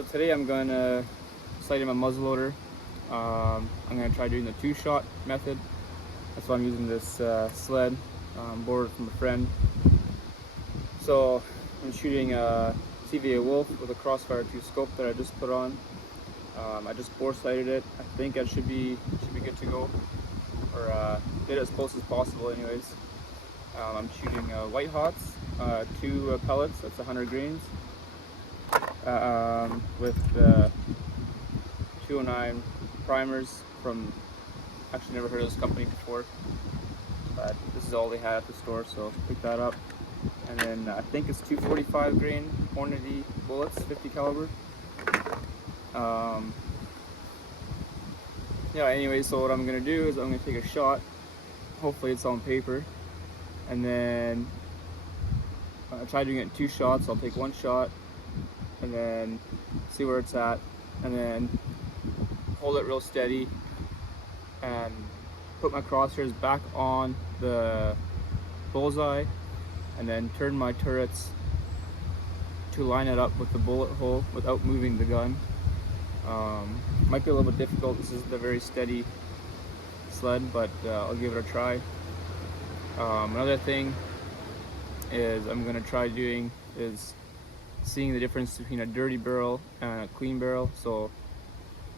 So today I'm going to sight in my muzzleloader. I'm going to try doing the 2-shot method. That's why I'm using this sled, borrowed from a friend. So I'm shooting a TVA Wolf with a Crossfire 2 scope that I just put on. I just bore sighted it. I think I should be good to go, or get as close as possible anyways. I'm shooting white hots, 2 pellets, that's 100 grains, with 209 primers from, actually never heard of this company before, but this is all they had at the store, so pick that up. And then I think it's 245 grain Hornady bullets, 50 caliber. Yeah, anyway, so what I'm gonna do is I'm gonna take a shot. Hopefully it's on paper, and then I try doing it in 2 shots. I'll take 1 shot and then see where it's at, and then hold it real steady and put my crosshairs back on the bullseye, and then turn my turrets to line it up with the bullet hole without moving the gun. Might be a little bit difficult. This is a very steady sled, but I'll give it a try. Another thing is I'm going to try doing is seeing the difference between a dirty barrel and a clean barrel. So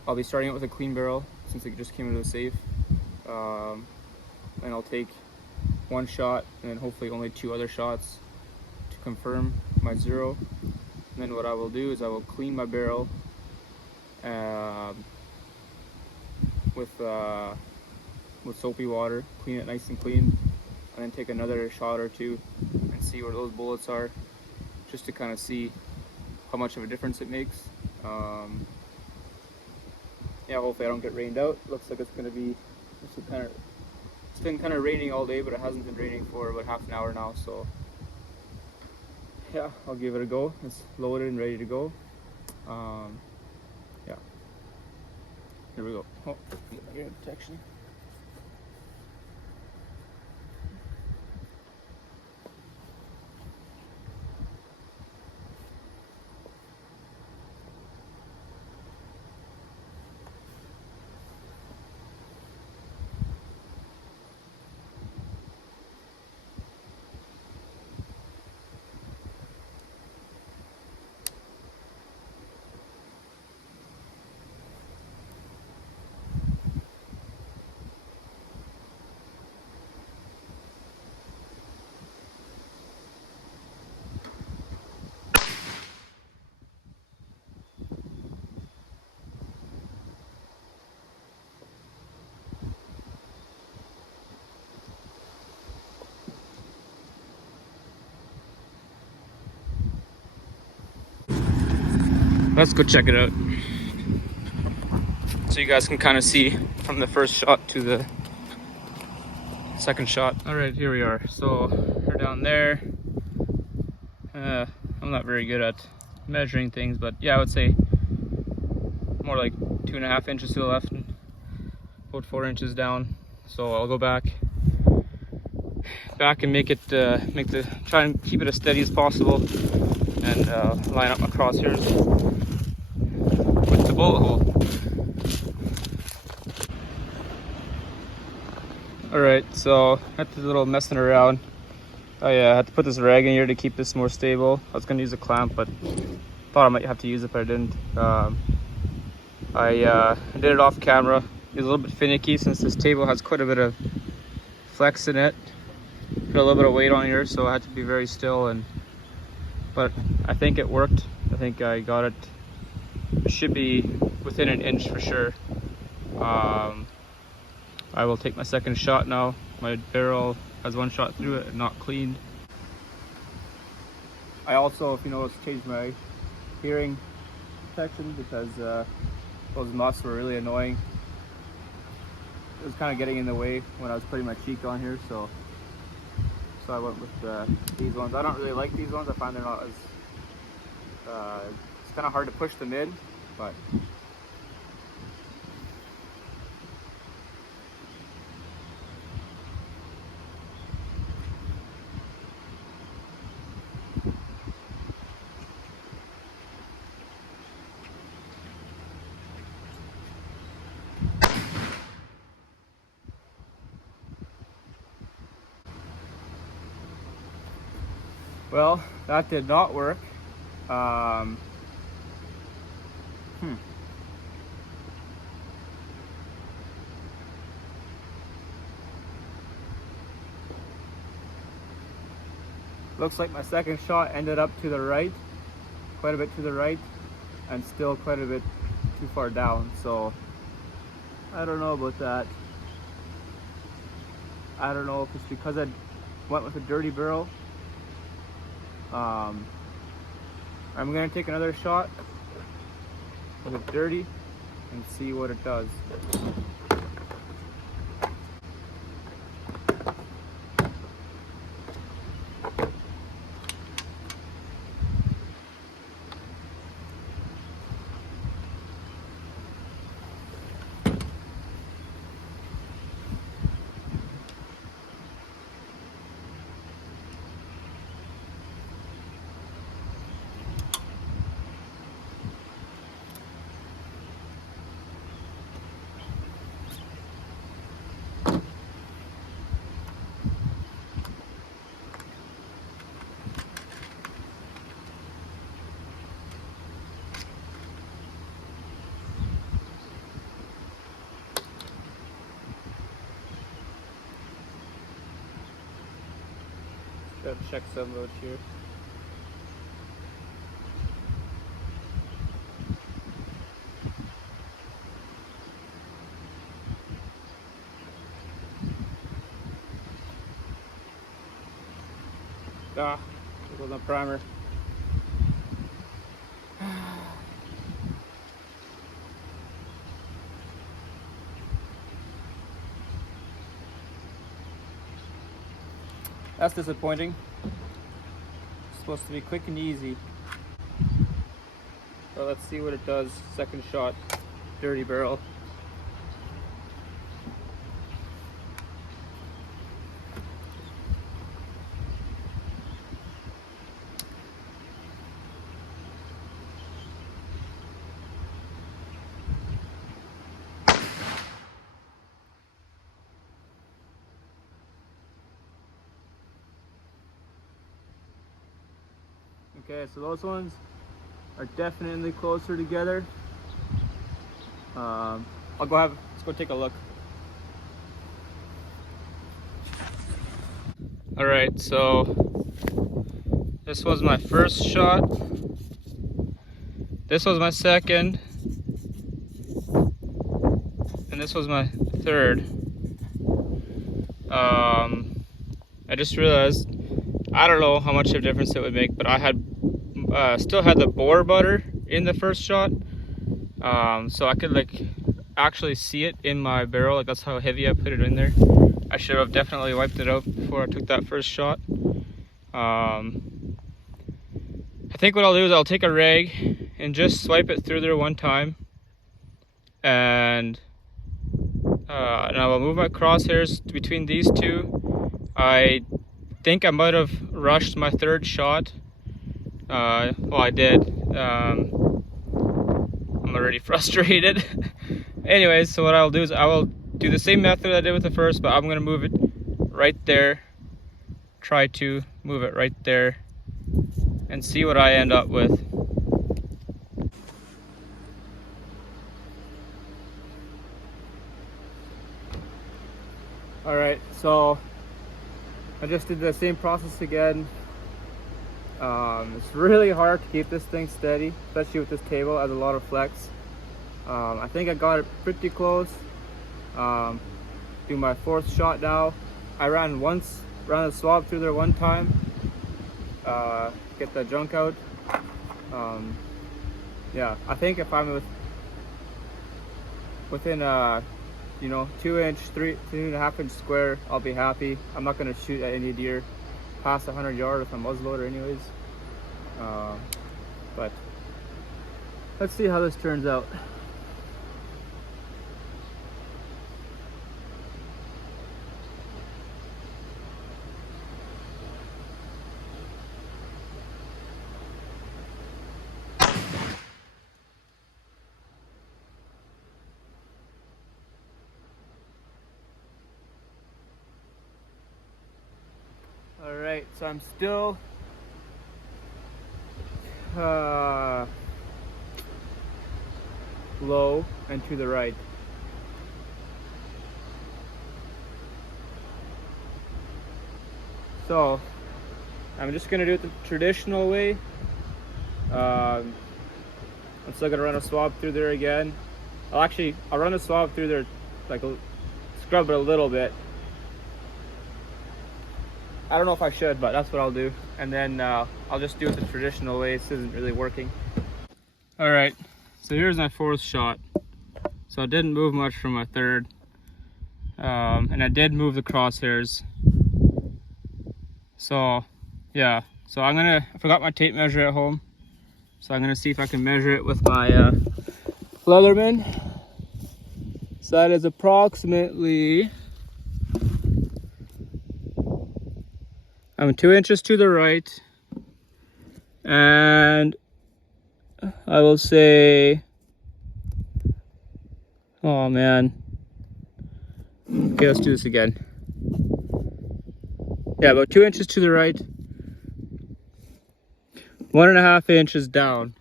I'll be starting out with a clean barrel since it just came into the safe, and I'll take 1 shot and then hopefully only 2 other shots to confirm my 0. And then what I will do is I will clean my barrel with soapy water, clean it nice and clean, and then take another shot or 2 and see where those bullets are, just to kind of see how much of a difference it makes. Yeah, hopefully I don't get rained out. Looks like it's going to be just it's been kind of raining all day, but it hasn't been raining for about half an hour now, so yeah, I'll give it a go. It's loaded and ready to go. Yeah, here we go. Oh, get my ear protection. Let's go check it out, so you guys can kind of see from the first shot to the second shot. All right, here we are. So we're down there. I'm not very good at measuring things, but yeah, I would say more like 2.5 inches to the left and about 4 inches down. So I'll go back and make it try and keep it as steady as possible, and line up my crosshairs with the bullet hole. Alright, so after a little messing around, I had to put this rag in here to keep this more stable. I was going to use a clamp, but thought I might have to use it, but I didn't. I did it off camera. It was a little bit finicky since this table has quite a bit of flex in it. Put a little bit of weight on here, so I had to be very still. But I think it worked. I think I got it. It should be within 1 inch for sure. I will take my second shot now. My barrel has 1 shot through it and not cleaned. I also, if you notice, changed my hearing protection because those muffs were really annoying. It was kind of getting in the way when I was putting my cheek on here, so I went with these ones. I don't really like these ones. I find they're not as it's kind of hard to push them in, but Well, that did not work. Looks like my second shot ended up to the right, quite a bit to the right, and still quite a bit too far down. So I don't know about that. I don't know if it's because I went with a dirty barrel. I'm gonna take another shot with it dirty and see what it does. Gotta check some out here. Ah, there goes my primer. That's disappointing. It's supposed to be quick and easy. So let's see what it does. Second shot, dirty barrel. Okay, so those ones are definitely closer together. Let's go take a look. All right, so this was my first shot. This was my second. And this was my third. I just realized, I don't know how much of a difference it would make, but I had still had the boar butter in the first shot, so I could like actually see it in my barrel. Like that's how heavy I put it in there. I should have definitely wiped it out before I took that first shot. I think what I'll do is I'll take a rag and just swipe it through there one time, and I will move my crosshairs between these two. I think I might have rushed my third shot. Well, I did. I'm already frustrated. Anyways, so what I'll do is I will do the same method I did with the first, but I'm gonna move it right there. Try to move it right there and see what I end up with. All right, so I just did the same process again. It's really hard to keep this thing steady, especially with this table. It has a lot of flex. I think I got it pretty close. Do my fourth shot now. I ran the swab through there one time, get the junk out. Yeah, I think if I'm within 2-inch, 2.5-inch square, I'll be happy. I'm not gonna shoot at any deer past 100 yards with a muzzleloader anyways. But let's see how this turns out. All right, so I'm still low and to the right. So I'm just gonna do it the traditional way. I'm still gonna run a swab through there again. I'll run a swab through there, like scrub it a little bit. I don't know if I should, but that's what I'll do. And then I'll just do it the traditional way. This isn't really working. All right, so here's my fourth shot. So I didn't move much from my third. And I did move the crosshairs. So yeah, so I forgot my tape measure at home. So I'm gonna see if I can measure it with my Leatherman. So that is approximately, I'm 2 inches to the right, and I will say, oh man. Okay, let's do this again. Yeah, about 2 inches to the right, 1.5 inches down.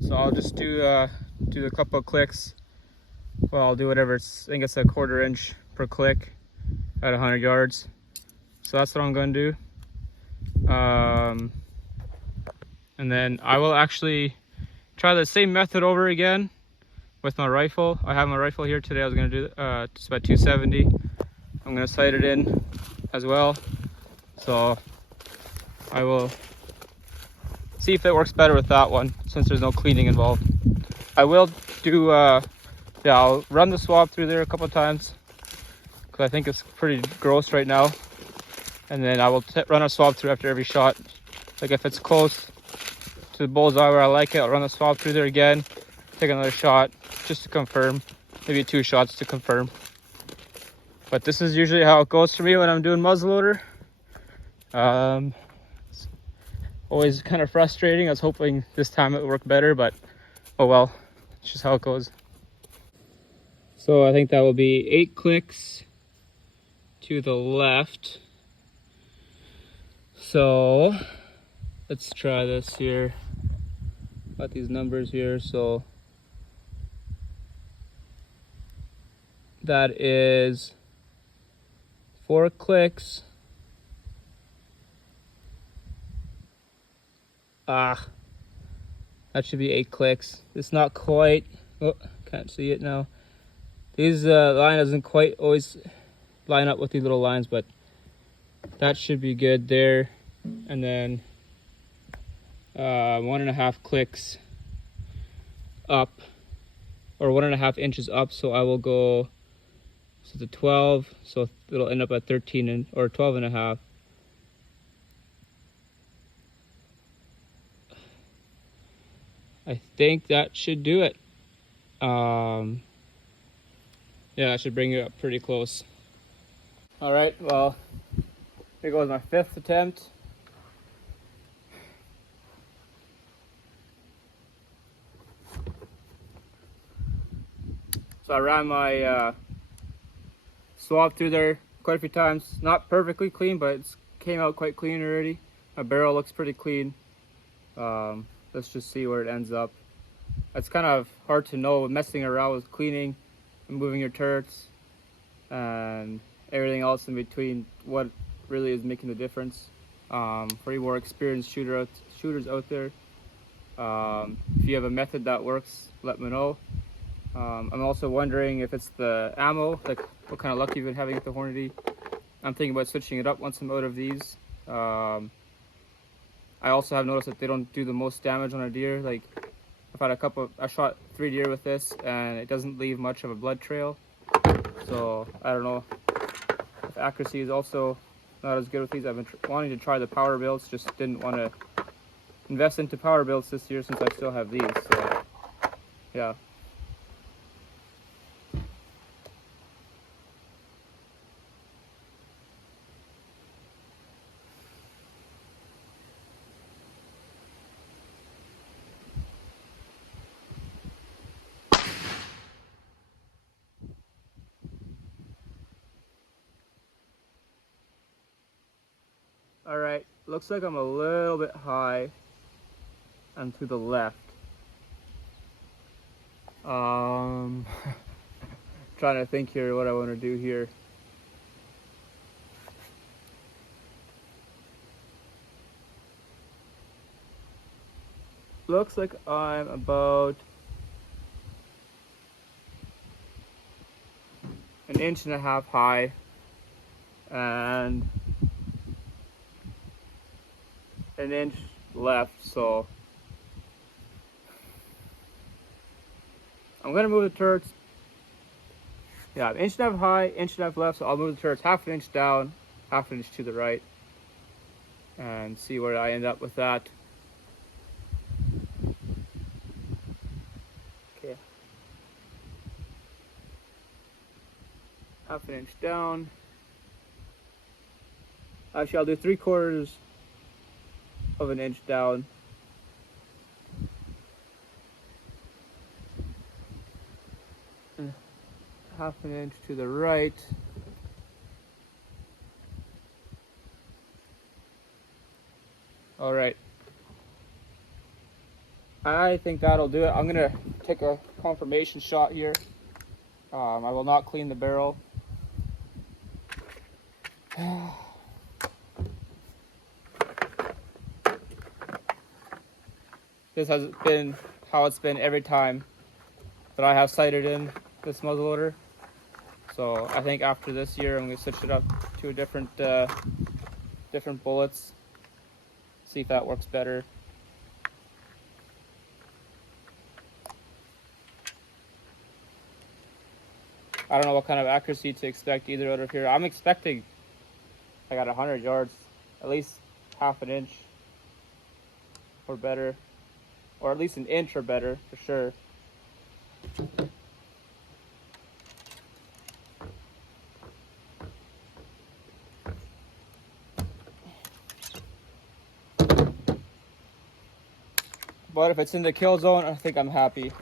So I'll just do a couple of clicks. Well, I'll do whatever. I think it's a 1/4 inch per click at 100 yards. So that's what I'm going to do. And then I will actually try the same method over again with my rifle. I have my rifle here today. I was going to do just about 270. I'm going to sight it in as well. So I will see if it works better with that one, since there's no cleaning involved. I will do, yeah, I'll run the swab through there a couple of times, because I think it's pretty gross right now. And then I will run a swab through after every shot. Like if it's close to the bullseye where I like it, I'll run the swab through there again, take another shot just to confirm, maybe 2 shots to confirm. But this is usually how it goes for me when I'm doing muzzleloader. It's always kind of frustrating. I was hoping this time it would work better, but oh well, it's just how it goes. So I think that will be 8 clicks to the left. So let's try this here. Got these numbers here. So that is 4 clicks. That should be 8 clicks. It's not quite, oh, can't see it now. These line doesn't quite always line up with these little lines, but that should be good there. And then 1.5 clicks up, or 1.5 inches up. So I will go, so the 12, so it'll end up at 13 or 12.5. I think that should do it. Yeah, that should bring it up pretty close. All right, well, here goes my 5th attempt. So I ran my swab through there quite a few times. Not perfectly clean, but it came out quite clean already. My barrel looks pretty clean. Let's just see where it ends up. It's kind of hard to know, messing around with cleaning and moving your turrets and everything else in between, what really is making the difference. For you more experienced shooters out there, if you have a method that works, let me know. I'm also wondering if it's the ammo, like what kind of luck you've been having with the Hornady. I'm thinking about switching it up once I'm out of these. I also have noticed that they don't do the most damage on a deer. Like I shot 3 deer with this and it doesn't leave much of a blood trail. So I don't know if accuracy is also not as good with these. I've been wanting to try the power builds, just didn't want to invest into power builds this year since I still have these. So yeah. All right, looks like I'm a little bit high. and to the left. Trying to think here what I want to do here. Looks like I'm about an inch and a half high and an inch left, so I'm gonna move the turrets. Yeah, an inch and a half high, inch and a half left, so I'll move the turrets half an inch down, half an inch to the right, and see where I end up with that. Okay. Half an inch down. Actually, I'll do 3/4 of an inch down. And half an inch to the right. All right. I think that'll do it. I'm gonna take a confirmation shot here. I will not clean the barrel. This has been how it's been every time that I have sighted in this muzzleloader. So I think after this year, I'm gonna switch it up to a different bullets. See if that works better. I don't know what kind of accuracy to expect either out of here. I'm expecting I got 100 yards, at least half an inch or better, or at least an inch or better for sure. But if it's in the kill zone, I think I'm happy.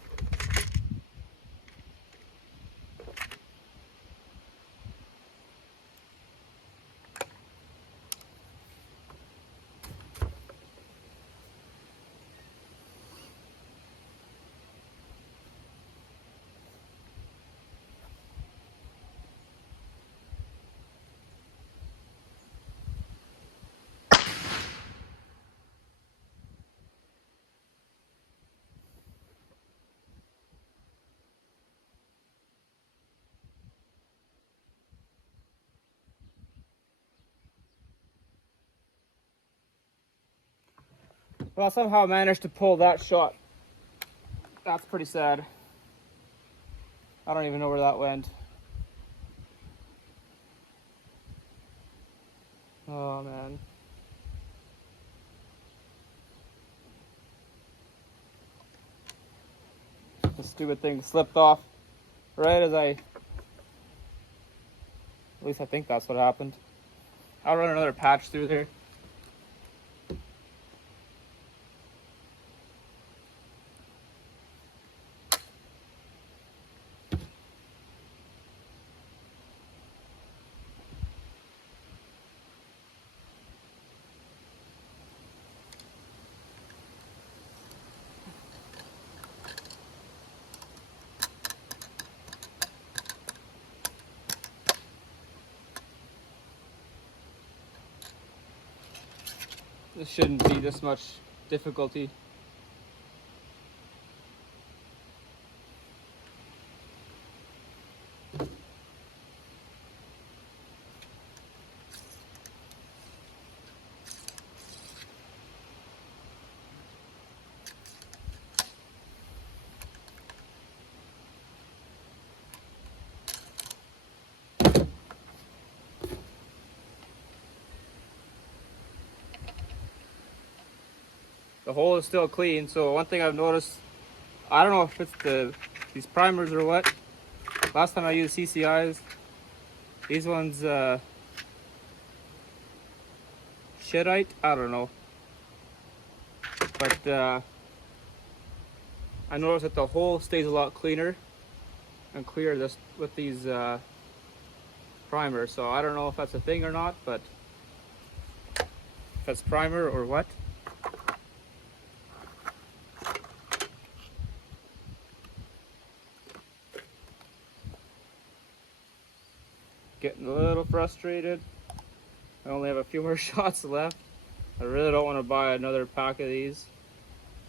Well, somehow I managed to pull that shot. That's pretty sad. I don't even know where that went. Oh man. The stupid thing slipped off right as at least I think that's what happened. I'll run another patch through there. This shouldn't be this much difficulty. The hole is still clean, so one thing I've noticed, I don't know if it's these primers or what. Last time I used CCIs, these ones shitite, I don't know. But I noticed that the hole stays a lot cleaner and clear this with these primers. So I don't know if that's a thing or not, but if that's primer or what. getting a little frustrated. I only have a few more shots left. I really don't want to buy another pack of these.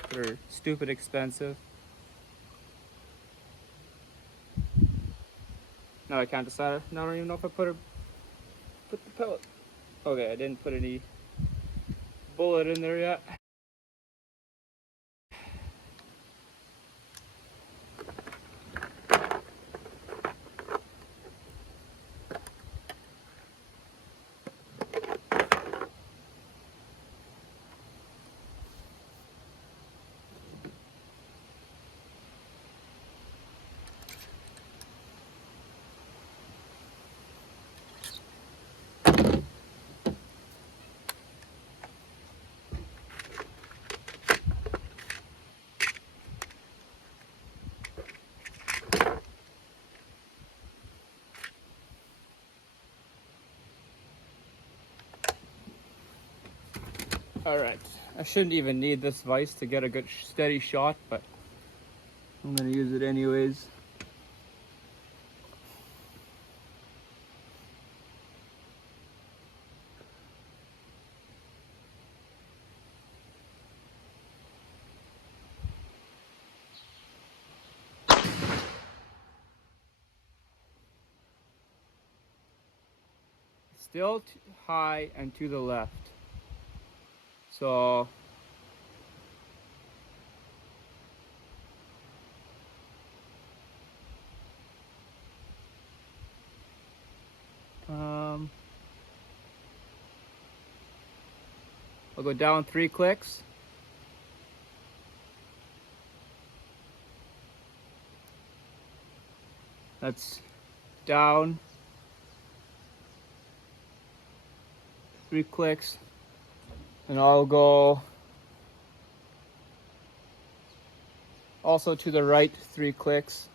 They're stupid expensive. Now I can't decide. Now I don't even know if I put the pellet. Okay, I didn't put any bullet in there yet. Alright, I shouldn't even need this vise to get a good steady shot, but I'm going to use it anyways. Still high and to the left. So I'll go down 3 clicks. That's down 3 clicks. And I'll go also to the right 3 clicks.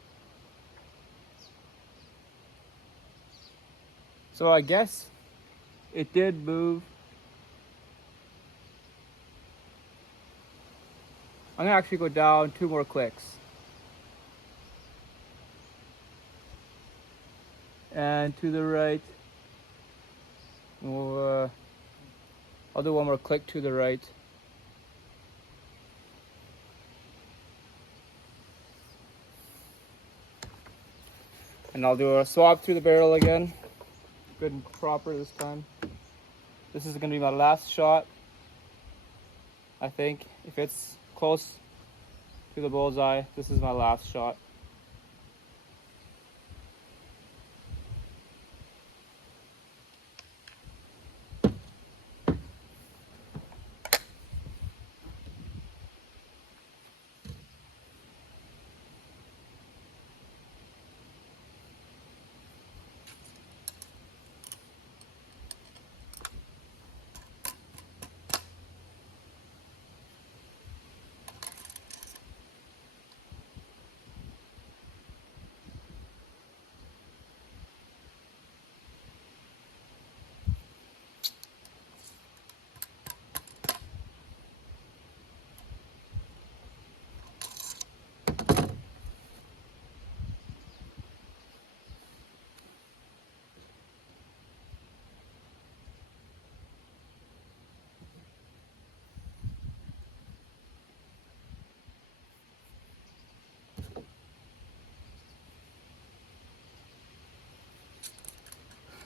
So I guess it did move. I'm gonna actually go down 2 more clicks. And to the right. I'll do 1 more click to the right. And I'll do a swab through the barrel again. Good and proper this time. This is gonna be my last shot. I think if it's close to the bullseye, this is my last shot.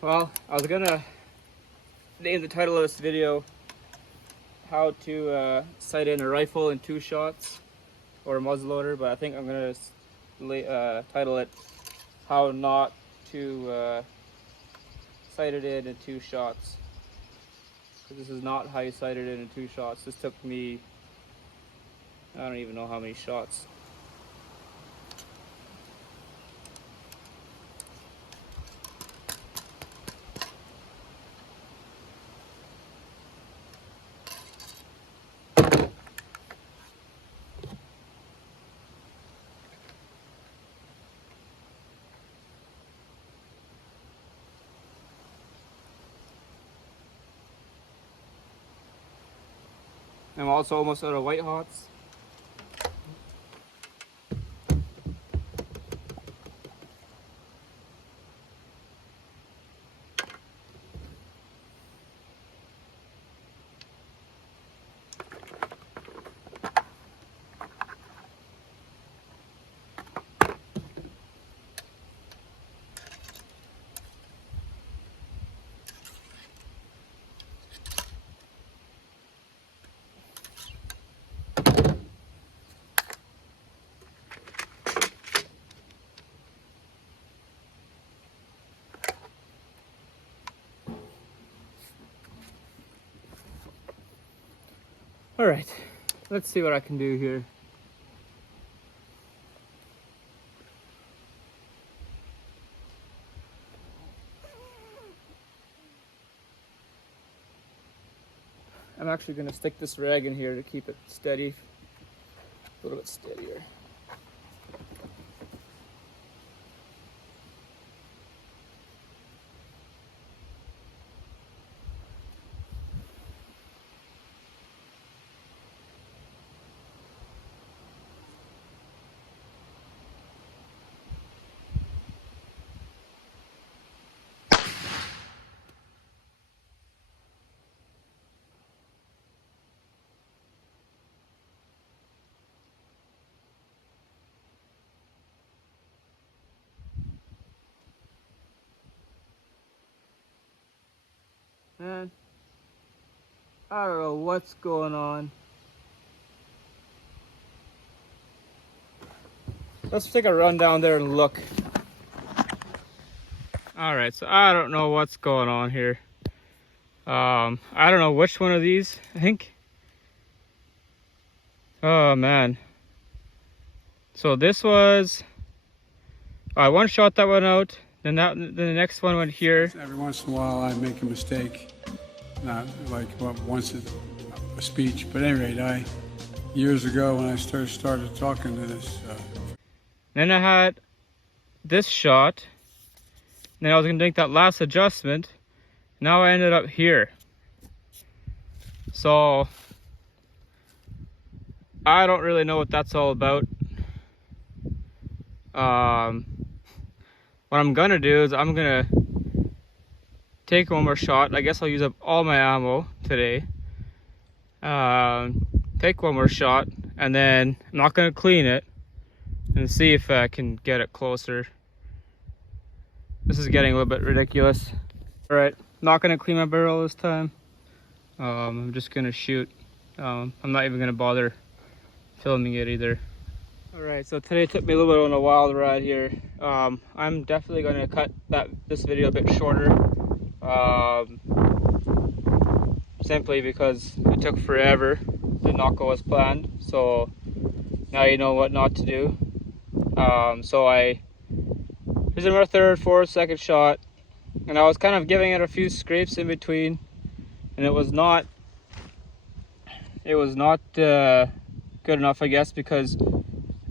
Well, I was gonna name the title of this video how to sight in a rifle in 2 shots or a muzzleloader, but I think I'm gonna title it how not to sight it in 2 shots. Because this is not how you sight it in 2 shots. This took me, I don't even know how many shots. I'm also almost out of white hots. All right, let's see what I can do here. I'm actually going to stick this rag in here to keep it steady, a little bit steadier. Man, I don't know what's going on. Let's take a run down there and look. All right, so I don't know what's going on here. I don't know which one of these, I think. Oh man. So this was one shot that went out, then the next one went here. Every once in a while I make a mistake. Not like once a speech, but at any rate, years ago when I started talking to this. Then I had this shot. Then I was gonna make that last adjustment. Now I ended up here. So I don't really know what that's all about. What I'm gonna do is I'm gonna take one more shot. I guess I'll use up all my ammo today. Take one more shot, and then I'm not gonna clean it, and see if I can get it closer. This is getting a little bit ridiculous. All right, not gonna clean my barrel this time. I'm just gonna shoot. I'm not even gonna bother filming it either. All right, so today took me a little bit on a wild ride here. I'm definitely gonna cut this video a bit shorter. Simply because it took forever, did not go as planned. So now you know what not to do. This is my third, fourth, second shot, and I was kind of giving it a few scrapes in between, and it was not good enough, I guess, because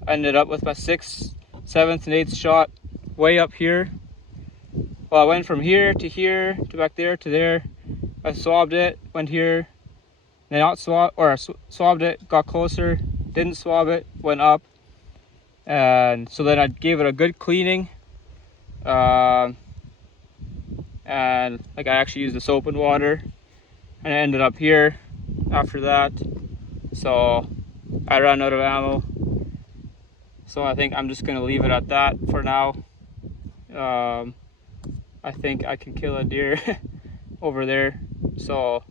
I ended up with my 6th, 7th, and 8th shot way up here. Well, I went from here to back there to there. I swabbed it, went here, then not swabbed it, got closer, didn't swab it, went up, and so then I gave it a good cleaning. And like I actually used the soap and water, and I ended up here after that. So I ran out of ammo, so I think I'm just gonna leave it at that for now. I think I can kill a deer over there, so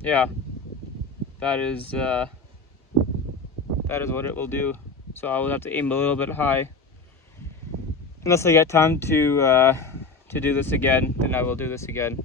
yeah, that is what it will do. So I will have to aim a little bit high. Unless I get time to do this again, then I will do this again.